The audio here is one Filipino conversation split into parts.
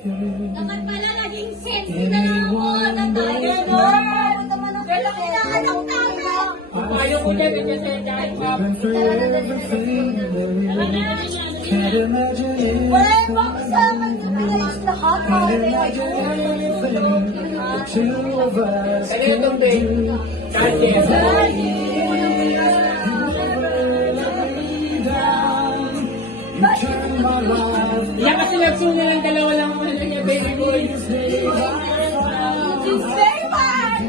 Dapat pala naging sexy na lang ako. Nataya doon. Pero kinaanak namin. Ayaw ko dyan, ganyan sa'yo dahil Wala yung bang sa akin. Lahat. Kaya itong day, kahit yan kasi nagsunod lang dalawa lang ako na niya, baby boy. It's very fun.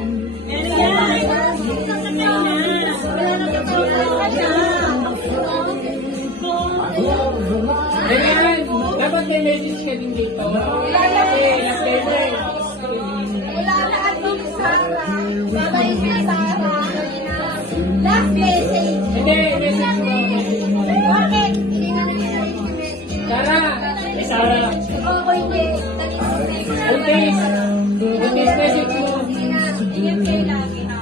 Ayan, dapat may message ka din dito. Last favorite. Wala na ating Sarah. Babay si Sarah. Last message. Hindi, message mo. Bakit? Hindi na nangyayari yung message. Sara, may Sara. Oo, hindi. Buntis. Buntis message mo. Ingat kayo lagi na.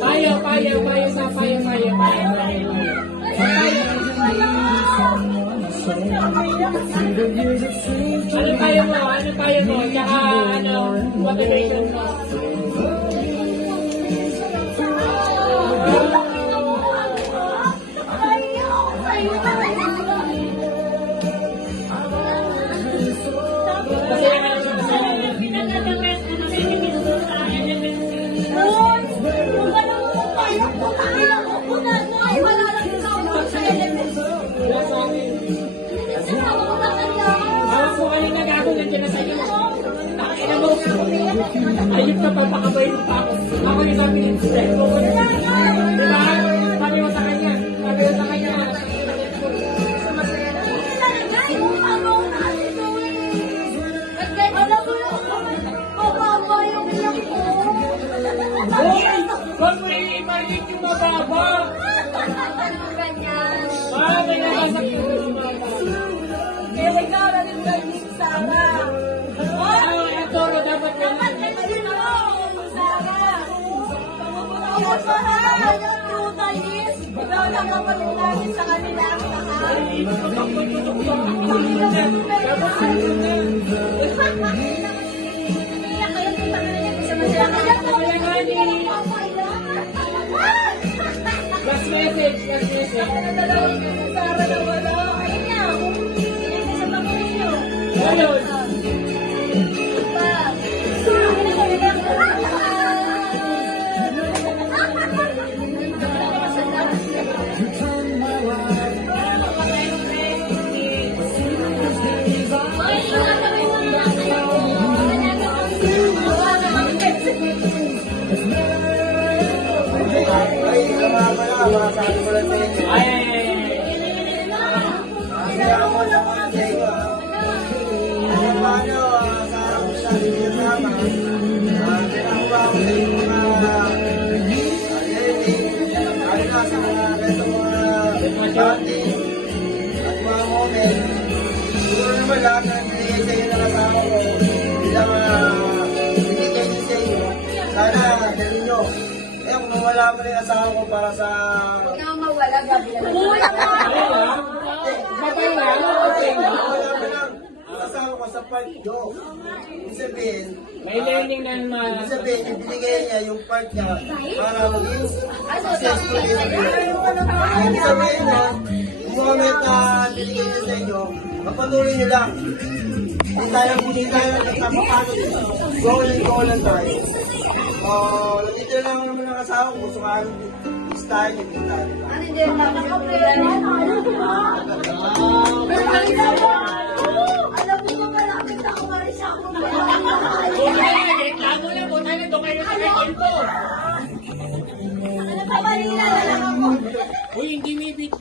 Payo sa payo. Ano payo mo? Tsaka motivation mo. Ayun ka pa, pakabayin pa ako. Ako yung sabi ng stress ko. Diba? Sabi mo sa kanya. Huwag mo rin i-market yung mababa. May nabasag yung mababa. Kaya ikaw na rin ba yung Sarah? Ang toro dapat ka na. Ikaw lang ang pagkakit sa kanila ang lahat. Last message. Sarah na wala. Ayun niya. Ayun sa pag-uyo. Ayun. Lahat ng binigay sa inyo ng asawa ko bilang binigay niyo sa inyo, sana dalhin nyo. Eh kung nawala mo rin asawa ko para sa... Huwag na mawala, gabi lang. Nawala mo lang ang asawa ko sa part nyo. Ibig sabihin, May learning na naman. ibig sabihin, ibinigay niya yung part niya para maging successful din ang buhay. Ibig sabihin na, yung moment na binigay niya sa inyo, kapatuloy niyo lang. Hindi tayo nagtapapagod. Go lang tayo. Nandito lang naman ang asawa ko. Gusto nga yung style, yung style. Ano din, nakakapera. Alam mo ba malapit na umalis ako na Reklamo na po tayo. Doon kayo sa kanya ko. Ano pa Manila na lang ako. Uy, hindi may bit